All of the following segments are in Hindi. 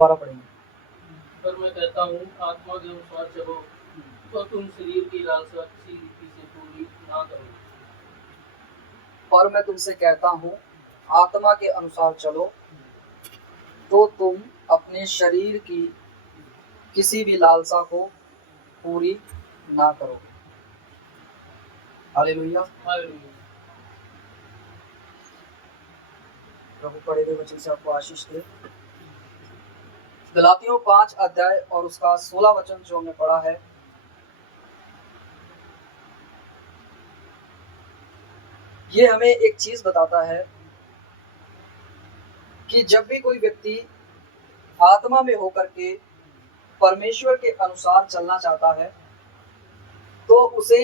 दोबारा पढ़ेंगे। पर मैं कहता हूँ आत्मा के अनुसार चलो, तो तुम शरीर की लालसा किसी रीति से पूरी ना करो। पर मैं तुमसे कहता हूँ आत्मा के अनुसार चलो, तो तुम अपने शरीर की किसी भी लालसा को पूरी ना करो। हालेलुया। हालेलुया। प्रभु पढ़े हुए वचन से आपको आशीष दे। गलातियों 5 अध्याय और उसका 16 वचन जो हमने पढ़ा है, ये हमें एक चीज बताता है कि जब भी कोई व्यक्ति आत्मा में होकर के परमेश्वर के अनुसार चलना चाहता है, तो उसे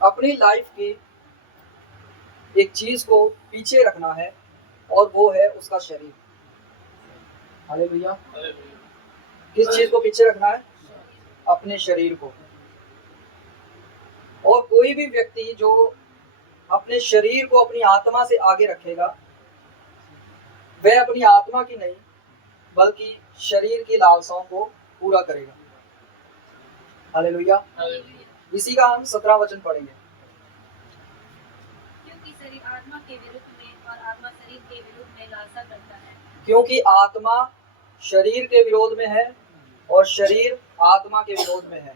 अपनी लाइफ की एक चीज को पीछे रखना है, और वो है उसका शरीर। हालेलुया। हालेलुया। किस चीज को पीछे रखना है? अपने शरीर को। और कोई भी व्यक्ति जो अपने शरीर को अपनी आत्मा से आगे रखेगा, वह अपनी आत्मा की नहीं बल्कि शरीर की लालसाओं को पूरा करेगा। हालेलुया। हालेलुया। इसी का हम 17 वचन पढ़ेंगे। क्योंकि शरीर आत्मा के विरुद्ध में और आत्मा शरीर के विरुद्ध में लालसा करता है। क्योंकि आत्मा शरीर के विरोध में है और शरीर आत्मा के विरोध में है।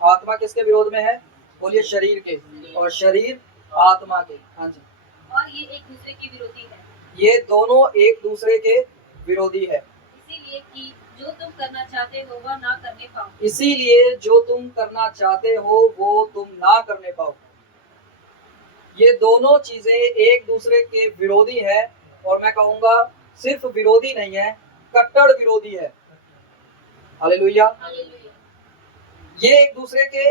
आत्मा किसके विरोध में है? बोलिए शरीर के, और शरीर आत्मा के। हाँ जी। और ये एक दूसरे के विरोधी है। ये दोनों एक दूसरे के विरोधी है। इसीलिए कि जो तुम करना चाहते हो वह ना करने पाओ। इसीलिए जो तुम करना चाहते हो वो तुम ना करने पाओ। ये दोनों चीजें एक दूसरे के विरोधी है, और मैं कहूंगा सिर्फ विरोधी नहीं है, कट्टर विरोधी है। हालेलुया। हालेलुया। ये एक दूसरे के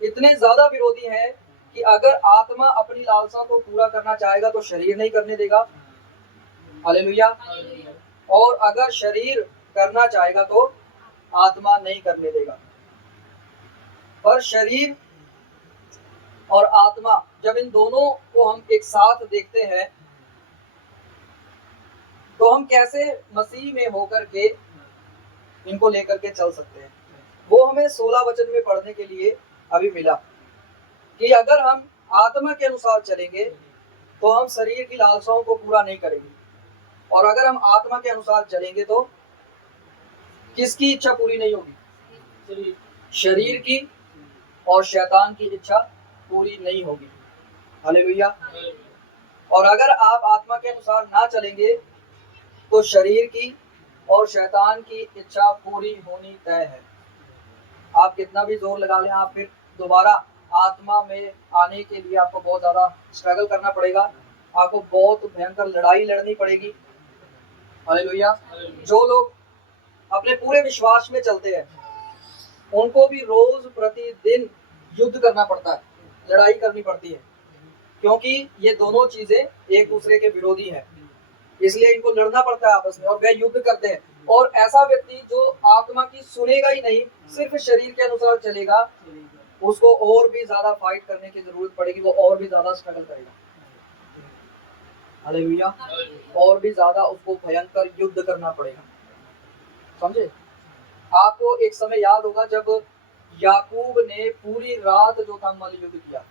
इतने ज्यादा विरोधी हैं कि अगर आत्मा अपनी लालसा को पूरा करना चाहेगा तो शरीर नहीं करने देगा। हालेलुया। हालेलुया। और अगर शरीर करना चाहेगा तो आत्मा नहीं करने देगा। पर शरीर और आत्मा, जब इन दोनों को हम एक साथ देखते हैं, तो हम कैसे मसीह में होकर के इनको लेकर के चल सकते हैं, वो हमें 16 वचन में पढ़ने के लिए अभी मिला कि अगर हम आत्मा के अनुसार चलेंगे तो हम शरीर की लालसाओं को पूरा नहीं करेंगे, और अगर हम आत्मा के अनुसार चलेंगे तो किसकी इच्छा पूरी नहीं होगी? शरीर की और शैतान की इच्छा पूरी नहीं होगी। हालेलुया। और अगर आप आत्मा के अनुसार ना चलेंगे तो शरीर की और शैतान की इच्छा पूरी होनी तय है। आप कितना भी जोर लगा लें, आप फिर दोबारा आत्मा में आने के लिए आपको बहुत ज्यादा स्ट्रगल करना पड़ेगा, आपको बहुत भयंकर लड़ाई लड़नी पड़ेगी। हालेलुया। जो लोग अपने पूरे विश्वास में चलते हैं उनको भी रोज प्रतिदिन युद्ध करना पड़ता है, लड़ाई करनी पड़ती है, क्योंकि ये दोनों चीजें एक दूसरे के विरोधी हैं, इसलिए इनको लड़ना पड़ता है आपस में, और वह युद्ध करते हैं। और ऐसा व्यक्ति जो आत्मा की सुनेगा ही नहीं, सिर्फ शरीर के अनुसार चलेगा, उसको और भी ज्यादा फाइट करने की जरूरत पड़ेगी, वो और भी ज्यादा स्ट्रगल करेगा। हालेलुया। और भी ज्यादा उसको भयंकर युद्ध करना पड़ेगा। समझे? आपको एक समय याद होगा जब याकूब ने पूरी रात जो था मल युद्ध किया,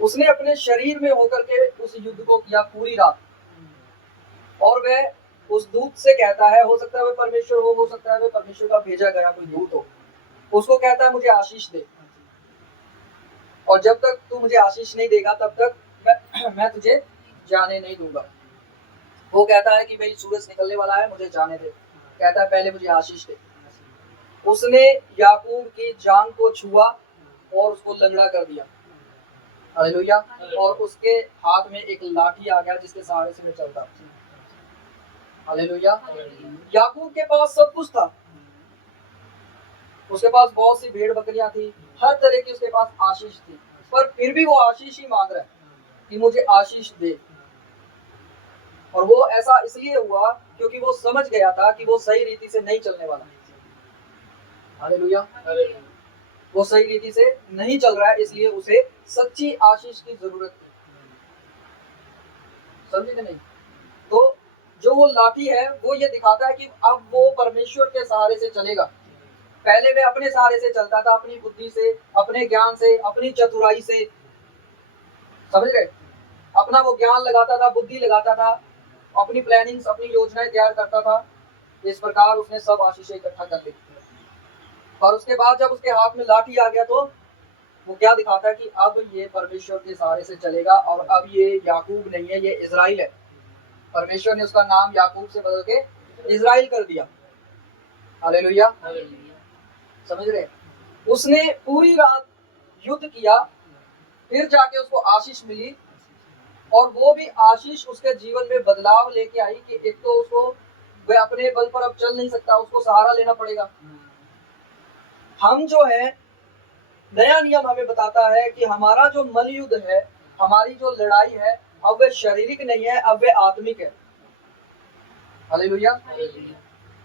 उसने अपने शरीर में होकर के उस युद्ध को किया पूरी रात, और वह उस दूत से कहता है, हो सकता है वह परमेश्वर हो सकता है वह परमेश्वर का भेजा गया कोई दूत हो, उसको कहता है मुझे आशीष दे, और जब तक तू मुझे आशीष नहीं देगा तब तक मैं तुझे जाने नहीं दूंगा। वो कहता है कि मेरी सूरज निकलने वाला है, मुझे जाने दे। कहता है पहले मुझे आशीष दे। उसने याकूब की जांघ को छुआ और उसको लंगड़ा कर दिया। हालेलुया। और उसके हाथ में एक लाठी आ गया जिसके सहारे से मैं चलता। हालेलुया। याकूब के पास सब कुछ था, उसके पास बहुत सी भेड़ बकरियां थी, हर तरह की उसके पास आशीष थी, पर फिर भी वो आशीष ही मांग रहा है कि मुझे आशीष दे। और वो ऐसा इसलिए हुआ क्योंकि वो समझ गया था कि वो सही रीति से नहीं चलने वाला। हालेलुया। वो सही रीति से नहीं चल रहा है, इसलिए उसे सच्ची आशीष की जरूरत थी। समझे कि नहीं? तो जो वो लाठी है वो ये दिखाता है कि अब वो परमेश्वर के सहारे से चलेगा। पहले वे अपने सहारे से चलता था, अपनी बुद्धि से, अपने ज्ञान से, अपनी चतुराई से, समझ गए, अपना वो ज्ञान लगाता था, बुद्धि लगाता था, अपनी प्लानिंग्स, अपनी योजनाएं तैयार करता था। इस प्रकार उसने सब आशीषें इकट्ठा कर ली। और उसके बाद जब उसके हाथ में लाठी आ गया तो वो क्या दिखाता है कि अब ये परमेश्वर के सहारे से चलेगा, और अब ये याकूब नहीं है, ये इजराइल है। परमेश्वर ने उसका नाम याकूब से बदल के इजराइल कर दिया। हालेलुया, समझ रहे? उसने पूरी रात युद्ध किया, फिर जाके उसको आशीष मिली, और वो भी आशीष उसके जीवन में बदलाव लेके आई कि एक तो उसको, वह अपने बल पर अब चल नहीं सकता, उसको सहारा लेना पड़ेगा। हम जो है, नया नियम हमें बताता है कि हमारा जो मल युद्ध है, हमारी जो लड़ाई है, अब वह शारीरिक नहीं है, अब वह आत्मिक है। हालेलुया,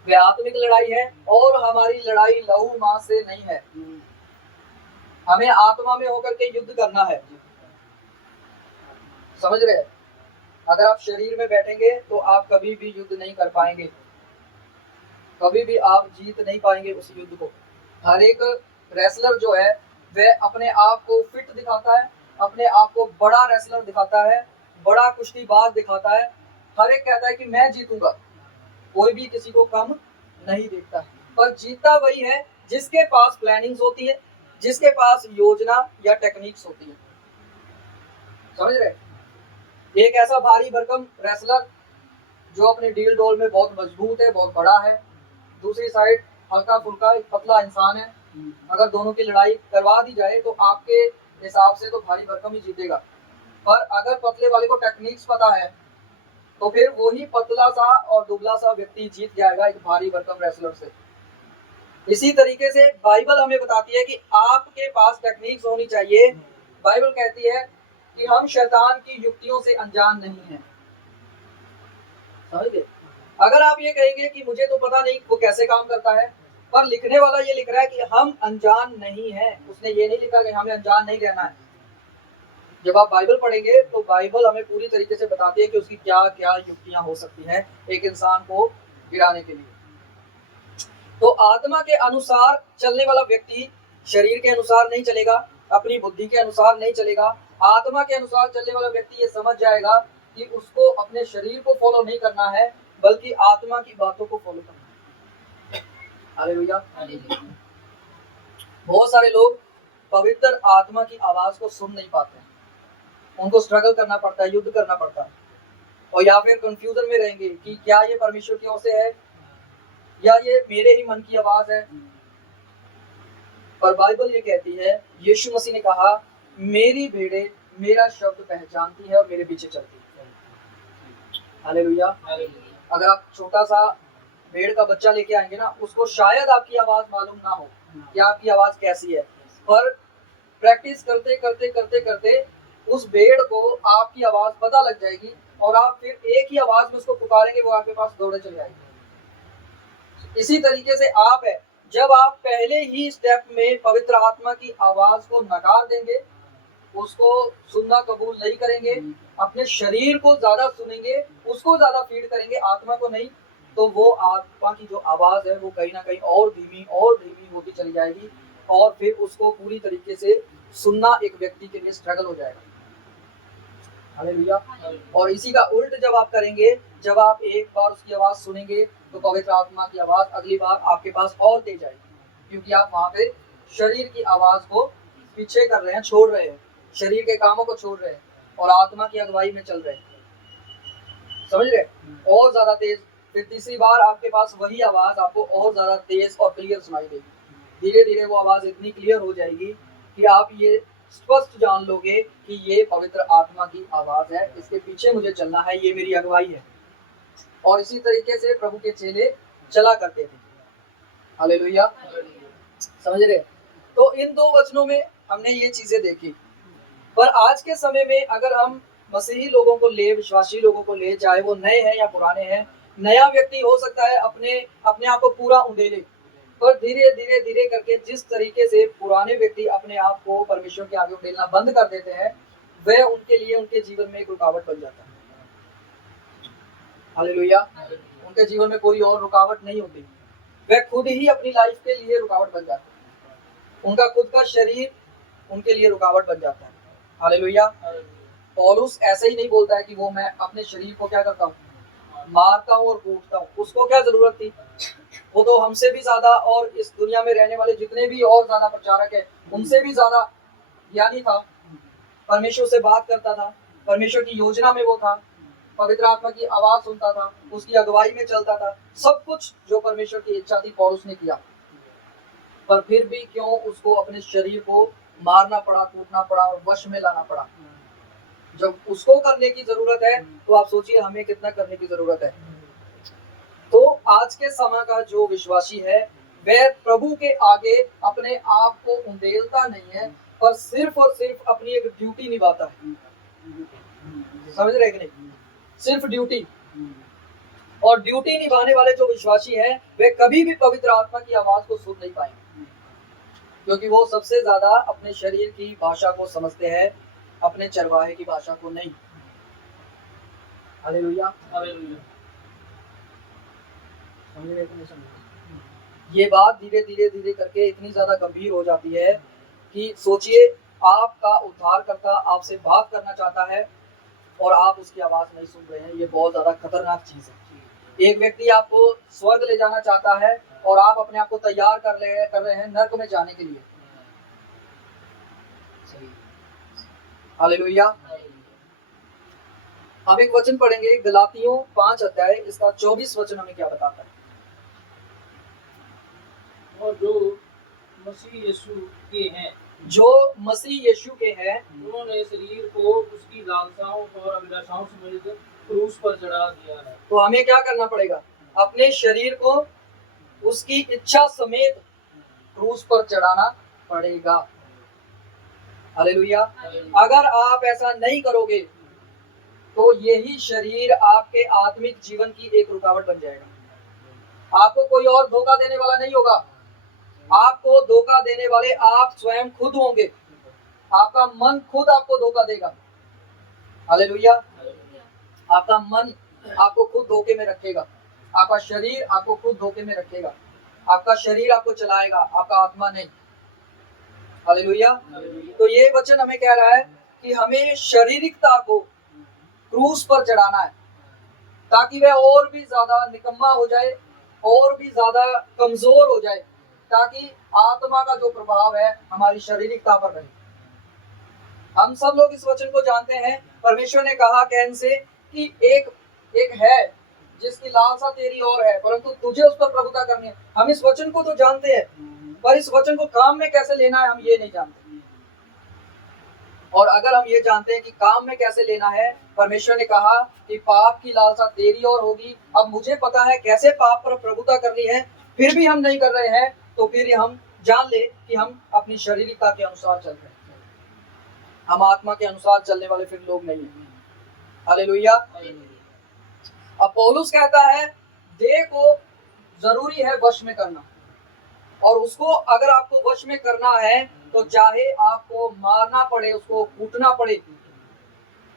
वह आत्मिक लड़ाई है, और हमारी लड़ाई लहू मांस से नहीं है। हमें आत्मा में होकर के युद्ध करना है, समझ रहे हैं? अगर आप शरीर में बैठेंगे तो आप कभी भी युद्ध नहीं कर पाएंगे, कभी भी आप जीत नहीं पाएंगे उस युद्ध को। हर एक रेसलर जो है वह अपने आप को फिट दिखाता है, अपने आप को बड़ा रेसलर दिखाता है, बड़ा कुश्तीबाज दिखाता है। हर एक कहता है कि मैं जीतूंगा, कोई भी किसी को कम नहीं देखता। पर जीतता वही है जिसके पास प्लानिंग्स होती है, जिसके पास योजना या टेक्निक्स होती है, समझ रहे? एक ऐसा भारी भरकम रेसलर जो अपने डील डोल में बहुत मजबूत है, बहुत बड़ा है, दूसरी साइड हल्का फुल्का एक पतला इंसान है। अगर दोनों की लड़ाई करवा दी जाए तो आपके हिसाब से तो भारी भरकम ही जीतेगा। पर अगर पतले वाले को टेक्निक्स पता है तो फिर वही पतला सा और दुबला सा व्यक्ति जीत जाएगा एक भारी भरकम रेसलर से। इसी तरीके से बाइबल हमें बताती है कि आपके पास टेक्निक्स होनी चाहिए। बाइबल कहती है कि हम शैतान की युक्तियों से अनजान नहीं हैं, समझ गए? अगर आप ये कहेंगे कि मुझे तो पता नहीं वो कैसे काम करता है, पर लिखने वाला ये लिख रहा है कि हम अनजान नहीं हैं। उसने ये नहीं लिखा कि हमें अनजान नहीं रहना है। जब आप बाइबल पढ़ेंगे तो बाइबल हमें पूरी तरीके से बताती है कि उसकी क्या क्या युक्तियां हो सकती हैं एक इंसान को गिराने के लिए। तो आत्मा के अनुसार चलने वाला व्यक्ति शरीर के अनुसार नहीं चलेगा, अपनी बुद्धि के अनुसार नहीं चलेगा। आत्मा के अनुसार चलने वाला व्यक्ति ये समझ जाएगा कि उसको अपने शरीर को फॉलो नहीं करना है, बल्कि आत्मा की बातों को फॉलो करना है। हालेलुया। बहुत सारे लोग पवित्र आत्मा की आवाज को सुन नहीं पाते हैं, उनको स्ट्रगल करना पड़ता है, युद्ध करना पड़ता है, और या फिर कंफ्यूजन में रहेंगे कि क्या ये परमेश्वर की ओर से है या ये मेरे ही मन की आवाज है। पर बाइबल ये कहती है, यीशु मसीह ने कहा, मेरी भेड़ें मेरा शब्द पहचानती है और मेरे पीछे चलती है। हालेलुया। अगर आप छोटा सा भेड़ का बच्चा लेके आएंगे ना, उसको शायद आपकी आवाज मालूम ना हो कि आपकी आवाज कैसी है, पर प्रैक्टिस करते करते करते करते उस भेड़ को आपकी आवाज पता लग जाएगी, और आप फिर एक ही आवाज में उसको पुकारेंगे, वो आपके पास दौड़े चले आएंगे। इसी तरीके से आप है, जब आप पहले ही स्टेप में पवित्र आत्मा की आवाज को नकार देंगे, उसको सुनना कबूल नहीं करेंगे, अपने शरीर को ज्यादा सुनेंगे, उसको ज्यादा फीड करेंगे, आत्मा को नहीं, तो वो आत्मा की जो आवाज है वो कहीं ना कहीं और धीमी होती चली जाएगी, और फिर उसको पूरी तरीके से सुनना एक व्यक्ति के लिए स्ट्रगल हो जाएगा। हालेलुया। और इसी का उल्ट जब आप करेंगे, जब आप एक बार उसकी आवाज सुनेंगे तो पवित्र आत्मा की आवाज अगली बार आपके पास और तेज आएगी, क्योंकि आप वहां पे शरीर की आवाज को पीछे कर रहे हैं, छोड़ रहे हैं, शरीर के कामों को छोड़ रहे हैं और आत्मा की अगुवाई में चल रहे हैं, समझ रहे? और ज्यादा तेज। फिर तीसरी बार आपके पास वही आवाज आपको और ज्यादा तेज और क्लियर सुनाई देगी। धीरे धीरे वो आवाज इतनी क्लियर हो जाएगी कि आप ये स्पष्ट जान लोगे कि ये पवित्र आत्मा की आवाज है, इसके पीछे मुझे चलना है, ये मेरी अगुवाई है। और इसी तरीके से प्रभु के चेले चला करते थे। हालेलुया, समझ रहे? तो इन दो वचनों में हमने ये चीजें देखी। पर आज के समय में अगर हम मसीही लोगों को ले, विश्वासी लोगों को ले, चाहे वो नए हैं या पुराने हैं, नया व्यक्ति हो सकता है अपने आप को पूरा उंडेले, पर धीरे धीरे धीरे करके जिस तरीके से पुराने व्यक्ति अपने आप को परमेश्वर के आगे उंडेलना बंद कर देते हैं, वह उनके लिए उनके जीवन में एक रुकावट बन जाता है। हालेलुया। उनके जीवन में कोई और रुकावट नहीं होती, वे खुद ही अपनी लाइफ के लिए रुकावट बन जाते हैं। उनका खुद का शरीर उनके लिए रुकावट बन जाता है। हालेलुया। पौलुस ऐसे ही नहीं बोलता है कि वो मैं अपने शरीर को क्या करता हूँ, मारता हूँ और कूटता हूँ। उसको क्या जरूरत थी? वो तो हमसे भी ज्यादा और इस दुनिया में रहने वाले जितने भी और ज्यादा प्रचारक है उनसे भी ज्यादा ज्ञानी था। परमेश्वर से बात करता था, परमेश्वर की योजना में वो था, पवित्र आत्मा की आवाज सुनता था, उसकी अगुवाई में चलता था। सब कुछ जो परमेश्वर की इच्छा थी पौलुस ने किया, पर फिर भी क्यों उसको अपने शरीर को मारना पड़ा, कूटना पड़ा और वश में लाना पड़ा? जब उसको करने की जरूरत है तो आप सोचिए हमें कितना करने की जरूरत है। तो आज के समय का जो विश्वासी है वह प्रभु के आगे अपने आप को उंडेलता नहीं है, पर सिर्फ और सिर्फ अपनी एक ड्यूटी निभाता है। समझ रहे कि नहीं? सिर्फ ड्यूटी। और ड्यूटी निभाने वाले जो विश्वासी हैं वे कभी भी पवित्र आत्मा की आवाज को सुन नहीं पाएंगे, क्योंकि वो सबसे ज्यादा अपने शरीर की भाषा को समझते हैं, अपने चरवाहे की भाषा को नहीं। हालेलुया। ये बात धीरे धीरे करके इतनी ज्यादा गंभीर हो जाती है कि सोचिए आपका उद्धारकर्ता आपसे बात करना चाहता है और आप उसकी आवाज नहीं सुन रहे हैं। ये बहुत ज्यादा खतरनाक चीज है। एक व्यक्ति आपको स्वर्ग ले जाना चाहता है और आप अपने आप को तैयार कर रहे हैं नर्क में जाने के लिए। हालेलुया। हम एक वचन पढ़ेंगे, गलातियों 5 अध्याय, इसका 24 वचन हमें क्या बताता है। और जो मसीह यीशु के हैं, जो मसीह यीशु के हैं, उन्होंने शरीर को उसकी लालसाओं और अभिलाषाओं समेत क्रूस पर चढ़ा दिया है। तो हमें क्या करना पड़ेगा? अपने शरीर को उसकी इच्छा समेत क्रूस पर चढ़ाना पड़ेगा। हालेलुया। अगर आप ऐसा नहीं करोगे तो यही शरीर आपके आत्मिक जीवन की एक रुकावट बन जाएगा। आपको कोई और धोखा देने वाला नहीं होगा, आपको धोखा देने वाले आप स्वयं खुद होंगे। आपका मन खुद आपको धोखा देगा। हालेलुया। आपका मन आपको खुद धोखे में रखेगा, आपका शरीर आपको खुद धोखे में रखेगा। आपका शरीर आपको चलाएगा, आपका आत्मा नहीं। हालेलुया। तो ये वचन हमें कह रहा है कि हमें शारीरिकता को क्रूस पर चढ़ाना है, ताकि वह और भी ज्यादा निकम्मा हो जाए, और भी ज्यादा कमजोर हो जाए, ताकि आत्मा का जो प्रभाव है हमारी शारीरिकता पर रहे। हम सब लोग इस वचन को जानते हैं। परमेश्वर ने कहा कैन से कि एक है जिसकी लालसा तेरी और है, परंतु तुझे उस पर प्रभुता करनी है। हम इस वचन को तो जानते हैं, पर इस वचन को काम में कैसे लेना है हम ये नहीं जानते। और अगर हम ये जानते हैं कि काम में कैसे लेना है, परमेश्वर ने कहा कि पाप की लालसा तेरी और होगी। अब मुझे पता है कैसे पाप पर प्रभुता करनी है, फिर भी हम नहीं कर रहे हैं, तो फिर हम जान ले कि हम अपनी शारीरिकता के अनुसार चल रहे हैं। हम आत्मा के अनुसार चलने वाले फिर लोग नहीं हैं। हालेलुया। अब पौलुस कहता है देह को जरूरी है वश में करना, और उसको अगर आपको वश में करना है तो चाहे आपको मारना पड़े, उसको कूटना पड़े,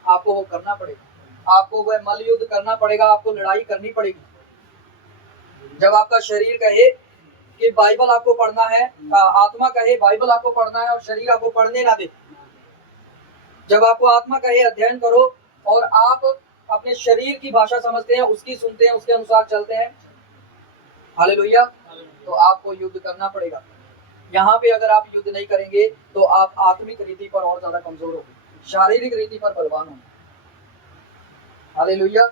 आपको वो करना पड़ेगा। आपको वह मल युद्ध करना पड़ेगा, आपको लड़ाई करनी पड़ेगी। जब आपका शरीर कहे कि बाइबल आपको पढ़ना है, आत्मा कहे बाइबल आपको पढ़ना है और शरीर आपको पढ़ने ना दे, जब आपको आत्मा कहे अध्ययन करो और आप अपने शरीर की भाषा समझते हैं, उसकी सुनते हैं, उसके अनुसार चलते हैं, हालेलुया, तो आपको युद्ध करना पड़ेगा। यहाँ पे अगर आप युद्ध नहीं करेंगे तो आप आत्मिक रीति पर और ज्यादा कमजोर होंगे, शारीरिक रीति पर बलवान होंगे। हालेलुया।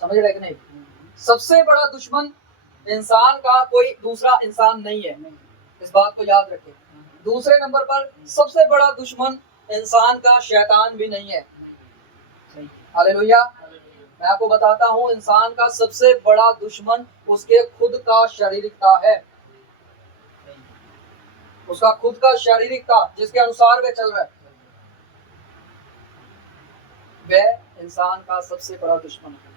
समझ रहे कि नहीं? सबसे बड़ा दुश्मन इंसान का कोई दूसरा इंसान नहीं है, इस बात को याद रखें। दूसरे नंबर पर सबसे बड़ा दुश्मन इंसान का शैतान भी नहीं है। हालेलुया। मैं आपको बताता हूँ, इंसान का सबसे बड़ा दुश्मन उसके खुद का शारीरिकता है, उसका खुद का शारीरिकता जिसके अनुसार वह चल रहा है, वह इंसान का सबसे बड़ा दुश्मन है।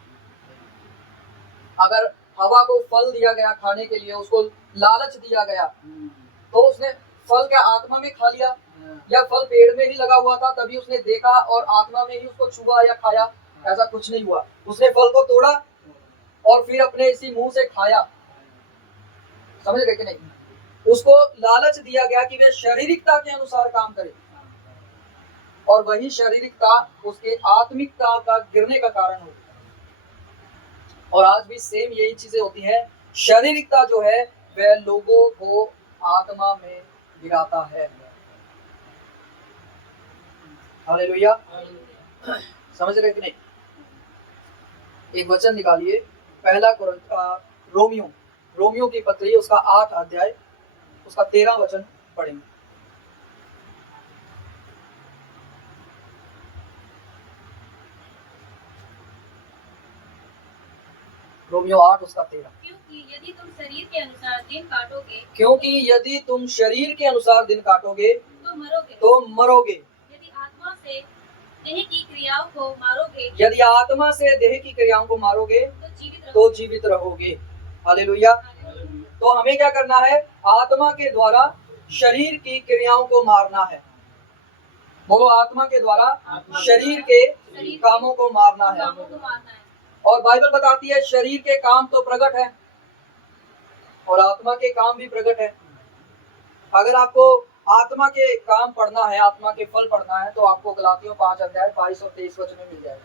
अगर हवा को फल दिया गया खाने के लिए, उसको लालच दिया गया, तो उसने फल क्या आत्मा में खा लिया, या फल पेड़ में ही लगा हुआ था तभी उसने देखा और आत्मा में ही उसको छुआ या खाया? ऐसा कुछ नहीं हुआ। उसने फल को तोड़ा और फिर अपने इसी मुंह से खाया। समझ गए कि नहीं? उसको लालच दिया गया कि वह शारीरिकता के अनुसार काम करे, और वही शारीरिकता उसके आत्मिकता का गिरने का कारण होती है। और आज भी सेम यही चीजें होती हैं। शारीरिकता जो है वह लोगों को आत्मा में गिराता है। हालेलुया। समझ रहे कि नहीं? एक वचन निकालिए, पहला रोमियो की पत्री, उसका 8 अध्याय, उसका 13 वचन पढ़ेंगे। रोमियो 8 उसका 13। क्योंकि यदि तुम शरीर के अनुसार दिन काटोगे तो मरोगे। यदि आत्मा से देह की क्रियाओं को मारोगे तो जीवित रहोगे। हालेलुया। तो हमें क्या करना है? आत्मा के द्वारा शरीर की क्रियाओं को मारना है। बोलो, आत्मा के द्वारा शरीर के कामों को मारना है। और बाइबल बताती है शरीर के काम तो प्रकट है और आत्मा के काम भी प्रकट है। अगर आपको आत्मा के काम पढ़ना है, आत्मा के फल पढ़ना है, तो आपको गलातियों 5 अध्याय 22 और 23 वचन में मिल जाएगा।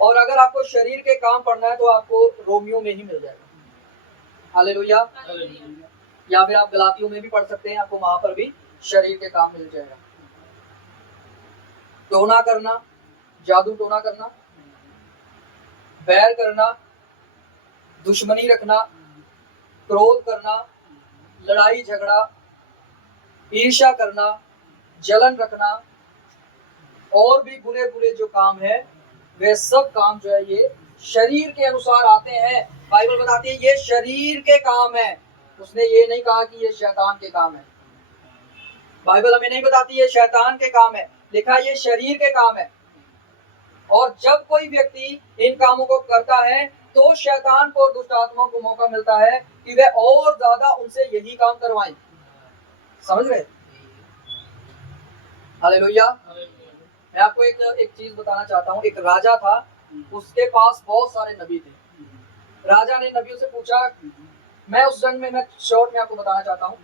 और अगर आपको शरीर के काम पढ़ना है तो आपको रोमियो में ही मिल जाएगा। हालेलुया। या फिर आप गलातियों में भी पढ़ सकते हैं, आपको वहां पर भी शरीर के काम मिल जाएगा। टोना करना, जादू टोना करना, बैर करना, दुश्मनी रखना, क्रोध करना, लड़ाई झगड़ा, ईर्ष्या करना, जलन रखना, और भी बुरे बुरे जो काम है, वे सब काम जो है ये शरीर के अनुसार आते हैं। बाइबल बताती है ये शरीर के काम है। उसने ये नहीं कहा कि ये शैतान के काम है। बाइबल हमें नहीं बताती ये शैतान के काम है, लिखा ये शरीर के काम है। और जब कोई व्यक्ति इन कामों को करता है तो शैतान को, दुष्ट आत्माओं को मौका मिलता है कि वे और ज्यादा उनसे यही काम करवाएं। समझ रहे? हालेलुया। मैं आपको एक चीज बताना चाहता हूँ। एक राजा था, उसके पास बहुत सारे नबी थे। राजा ने नबियों से पूछा, मैं उस जंग में, मैं शॉर्ट में आपको बताना चाहता हूँ,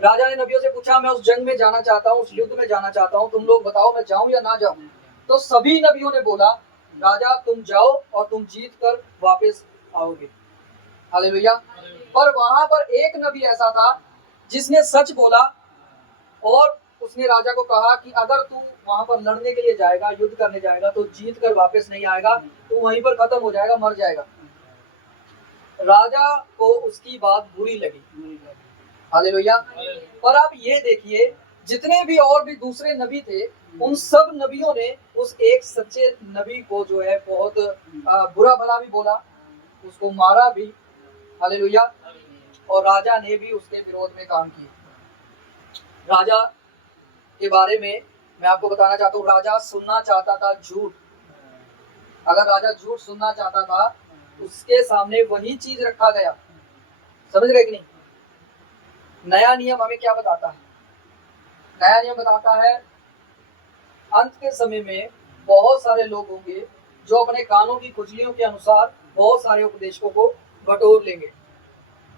राजा ने नबियों से पूछा मैं उस जंग में जाना चाहता हूँ, उस युद्ध में जाना चाहता हूँ, तुम लोग बताओ मैं जाऊं या ना जाऊं। तो सभी नबियों ने बोला राजा तुम जाओ और तुम जीत कर वापस आओगे। हालेलुया। पर वहां पर एक नबी ऐसा था जिसने सच बोला और उसने राजा को कहा कि अगर तू वहां पर लड़ने के लिए जाएगा, युद्ध करने जाएगा, तो जीत कर वापस नहीं आएगा, तू वहीं पर खत्म हो जाएगा, मर जाएगा। राजा को उसकी बात बुरी लगी। हालेलुया। पर आप ये देखिए, जितने भी और भी दूसरे नबी थे, उन सब नबियों ने उस एक सच्चे नबी को जो है बहुत बुरा भला भी बोला, उसको मारा भी। हालेलुया। और राजा ने भी उसके विरोध में काम किया। राजा के बारे में मैं आपको बताना चाहता हूँ, राजा सुनना चाहता था झूठ। अगर राजा झूठ सुनना चाहता था, उसके सामने वही चीज रखा गया। समझ रहे कि नहीं? नया नियम हमें क्या बताता है? नया नियम बताता है अंत के समय में बहुत सारे लोग होंगे जो अपने कानों की खुजलियों के अनुसार बहुत सारे उपदेशकों को बटोर लेंगे।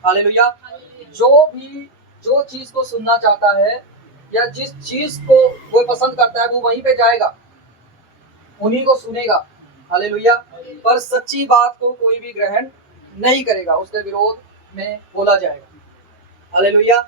हालेलुया। जो चीज को सुनना चाहता है या जिस चीज को वो पसंद करता है वो वहीं पे जाएगा, उन्हीं को सुनेगा। हालेलुया। पर सच्ची बात को कोई भी ग्रहण नहीं करेगा, उसके विरोध में बोला जाएगा। हालेलुया।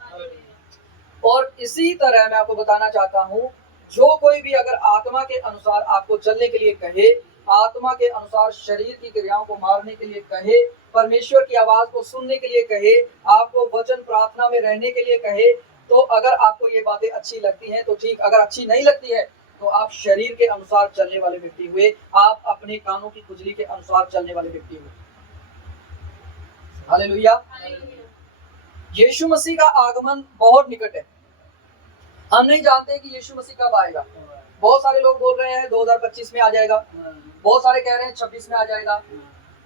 और इसी तरह मैं आपको बताना चाहता हूँ, जो कोई भी अगर आत्मा के अनुसार आपको चलने के लिए कहे, आत्मा के अनुसार शरीर की क्रियाओं को मारने के लिए कहे, परमेश्वर की आवाज को सुनने के लिए कहे, आपको वचन प्रार्थना में रहने के लिए कहे, तो अगर आपको ये बातें अच्छी लगती हैं तो ठीक, अगर अच्छी नहीं लगती है तो आप शरीर के अनुसार चलने वाले व्यक्ति हुए, आप अपने कानों की खुजली के अनुसार चलने वाले व्यक्ति हुए। हालेलुया। यीशु मसीह का आगमन बहुत निकट है। हम नहीं जानते कि यीशु मसीह कब आएगा। बहुत सारे लोग बोल रहे हैं 2025 में आ जाएगा, बहुत सारे कह रहे हैं 26 में आ जाएगा,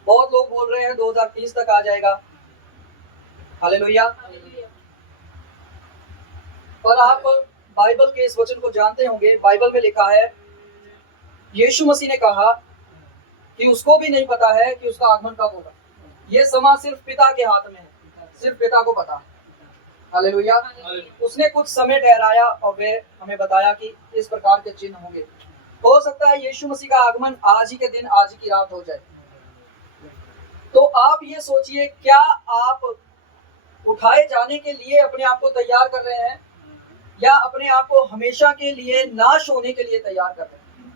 बहुत लोग बोल रहे हैं 2030 तक आ जाएगा। हालेलुया। पर आप बाइबल के इस वचन को जानते होंगे। बाइबल में लिखा है, यीशु मसीह ने कहा कि उसको भी नहीं पता है कि उसका आगमन कब होगा। ये समय सिर्फ पिता के हाथ में है, सिर्फ पिता को पता है। हालेलुया। उसने कुछ समय ठहराया और वे हमें बताया कि इस प्रकार के चिन्ह होंगे। हो सकता है यीशु मसीह का आगमन आज ही के दिन, आज ही की रात हो जाए। तो आप ये सोचिए, क्या आप उठाए जाने के लिए अपने आप को तैयार कर रहे हैं या अपने आप को हमेशा के लिए नाश होने के लिए तैयार कर रहे हैं?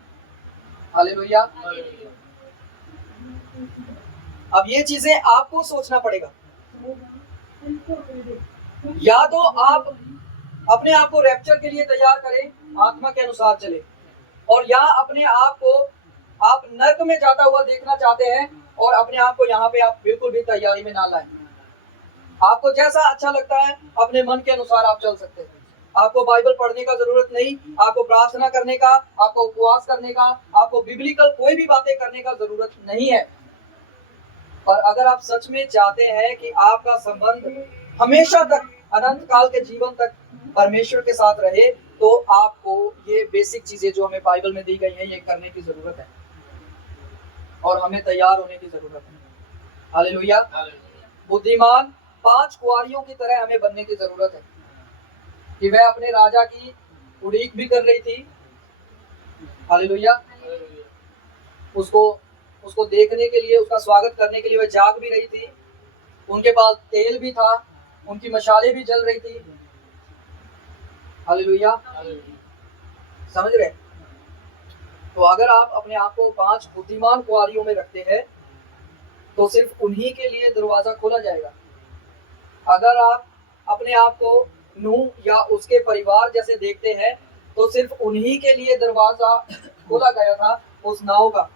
हालेलुया। अब ये चीजें आपको सोचना पड़ेगा। या तो आप अपने आप को रैप्चर के लिए तैयार करें, आत्मा के अनुसार चले, और या अपने आप को आप नर्क में जाता हुआ देखना चाहते हैं और अपने आप को यहाँ पे आप बिल्कुल भी तैयारी में ना लाएं। आपको जैसा अच्छा लगता है अपने मन के अनुसार आप चल सकते हैं। आपको बाइबल पढ़ने का जरूरत नहीं, आपको प्रार्थना करने का, आपको उपवास करने का, आपको बिब्लिकल कोई भी बातें करने का जरूरत नहीं है। पर अगर आप सच में चाहते हैं कि आपका संबंध हमेशा तक, अनंत काल के जीवन तक परमेश्वर के साथ रहे, तो आपको ये बेसिक चीजें जो हमें बाइबल में दी गई हैं, ये करने की जरूरत है और हमें तैयार होने की जरूरत है। हालेलुया। बुद्धिमान 5 कुंवारियों की तरह हमें बनने की जरूरत है कि वह अपने राजा की उड़ीक भी कर रही थी। हालेलुया। उसको देखने के लिए, उसका स्वागत करने के लिए वह जाग भी रही थी। उनके पास तेल भी था, उनकी मशालें भी जल रही थी। हालेलुया। समझ रहे? तो अगर आप अपने आप को 5 बुद्धिमान कुंवारियों में रखते हैं तो सिर्फ उन्हीं के लिए दरवाजा खोला जाएगा। अगर आप अपने आप को नूह या उसके परिवार जैसे देखते हैं तो सिर्फ उन्हीं के लिए दरवाजा खोला गया था उस नाव का,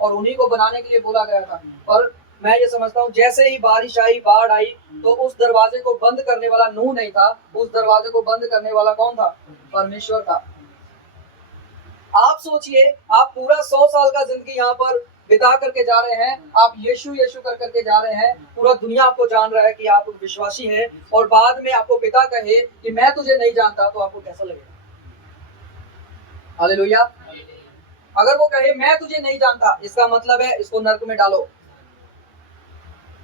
और उन्हीं को बनाने के लिए बोला गया था। पर मैं ये समझता हूँ जैसे ही बारिश आई, बाढ़ आई, तो उस दरवाजे को बंद करने वाला नूह नहीं था, उस दरवाजे को बंद करने वाला कौन था? परमेश्वर था। आप सोचिए, आप पूरा 100 साल का जिंदगी यहाँ पर बिता करके जा रहे हैं, आप यीशु यीशु कर करके जा रहे हैं, पूरा दुनिया आपको जान रहा है कि आप विश्वासी हैं, और बाद में आपको पिता कहे कि मैं तुझे नहीं जानता, तो आपको कैसा लगेगा? हालेलुया। अगर वो कहे मैं तुझे नहीं जानता, इसका मतलब है इसको नरक में डालो,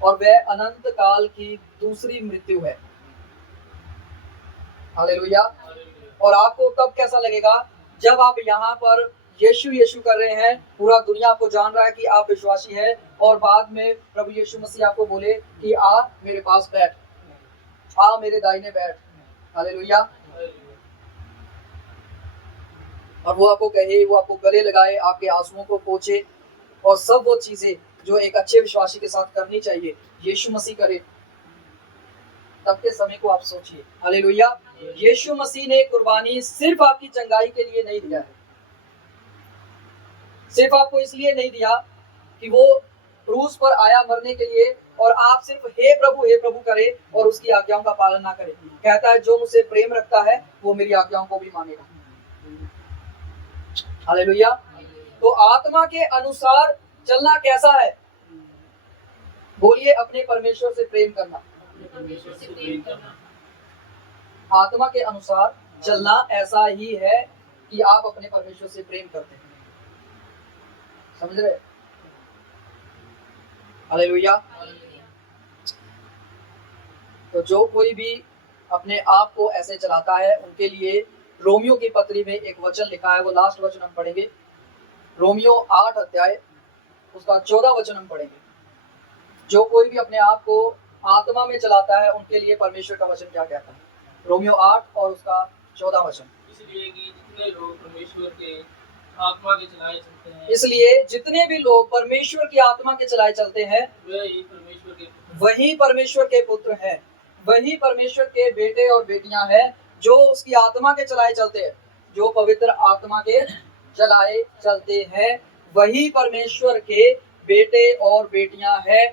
और वह अनंत काल की दूसरी मृत्यु है। हालेलुया। और आपको तब कैसा लगेगा जब आप यहाँ पर यीशु यीशु कर रहे हैं, पूरा दुनिया आपको जान रहा है कि आप विश्वासी हैं, और बाद में प्रभु यीशु मसीह आपको बोले कि आ मेरे पास बैठ, आ मेरे दाहिने बैठ। हालेलुया। और वो आपको कहे, वो आपको गले लगाए, आपके आंसुओं को पोंछे, और सब वो चीजें जो एक अच्छे विश्वासी के साथ करनी चाहिए यीशु मसीह करे, तब के समय को आप सोचिए। हालेलुया। यीशु मसीह ने कुर्बानी सिर्फ आपकी चंगाई के लिए नहीं दिया है, सिर्फ आपको इसलिए नहीं दिया कि वो क्रूस पर आया मरने के लिए और आप सिर्फ हे प्रभु करे और उसकी आज्ञाओं का पालन ना करें। कहता है जो मुझसे प्रेम रखता है वो मेरी आज्ञाओं को भी मानेगा। हालेलुया। तो आत्मा के अनुसार चलना कैसा है? बोलिए, अपने परमेश्वर से प्रेम करना। आत्मा के अनुसार चलना ऐसा ही है कि आप अपने परमेश्वर से प्रेम करते हैं। समझ रहे? हालेलुया। तो जो कोई भी अपने आप को ऐसे चलाता है, उनके लिए रोमियो की पत्री में एक वचन लिखा है, वो लास्ट वचन हम पढ़ेंगे, रोमियो 8 अध्याय उसका 14 वचन हम पढ़ेंगे। जो कोई भी अपने आप को आत्मा में चलाता है, उनके लिए परमेश्वर का वचन क्या कहता है? रोमियो 8 और उसका 14 वचन। इसलिए जितने लोग परमेश्वर के आत्मा के चलाए चलते हैं, इसलिए जितने भी लोग परमेश्वर की आत्मा के चलाए चलते हैं, वही परमेश्वर के पुत्र हैं, वही परमेश्वर के बेटे और बेटियां हैं, जो उसकी आत्मा के चलाए चलते हैं। जो पवित्र आत्मा के चलाए चलते हैं वही परमेश्वर के बेटे और बेटियां हैं।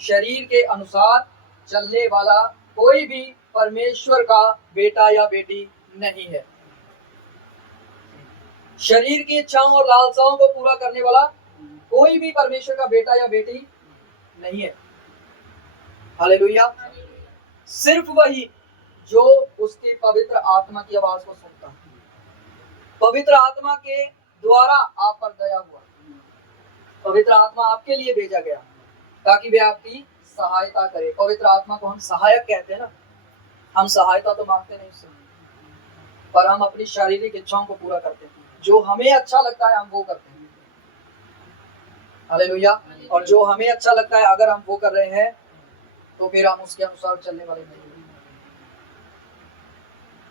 शरीर के अनुसार चलने वाला कोई भी परमेश्वर का बेटा या बेटी नहीं है। शरीर की इच्छाओं और लालसाओं को पूरा करने वाला कोई भी परमेश्वर का बेटा या बेटी नहीं है। हालेलुया। सिर्फ वही जो उसकी पवित्र आत्मा की आवाज को सुनता है। पवित्र आत्मा के द्वारा आप पर दया हुआ, पवित्र आत्मा आपके लिए भेजा गया ताकि वे आपकी सहायता करे। पवित्र आत्मा को हम सहायक कहते हैं ना, हम सहायता तो मांगते नहीं उससे, पर हम अपनी शारीरिक इच्छाओं को पूरा करते हैं। जो हमें अच्छा लगता है हम वो करते हैं। हालेलुया। और जो हमें अच्छा लगता है अगर हम वो कर रहे हैं तो फिर हम उसके अनुसार चलने वाले नहीं हैं।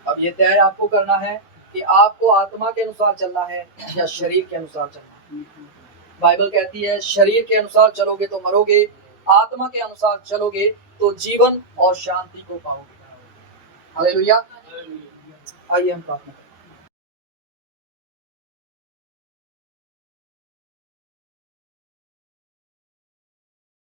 अब ये तय आपको करना है कि आपको आत्मा के अनुसार चलना है या शरीर के अनुसार चलना है। बाइबल कहती है शरीर के अनुसार चलोगे तो मरोगे, आत्मा के अनुसार चलोगे तो जीवन और शांति को पाओगे। हालेलुया। आइए हम प्रार्थना करें।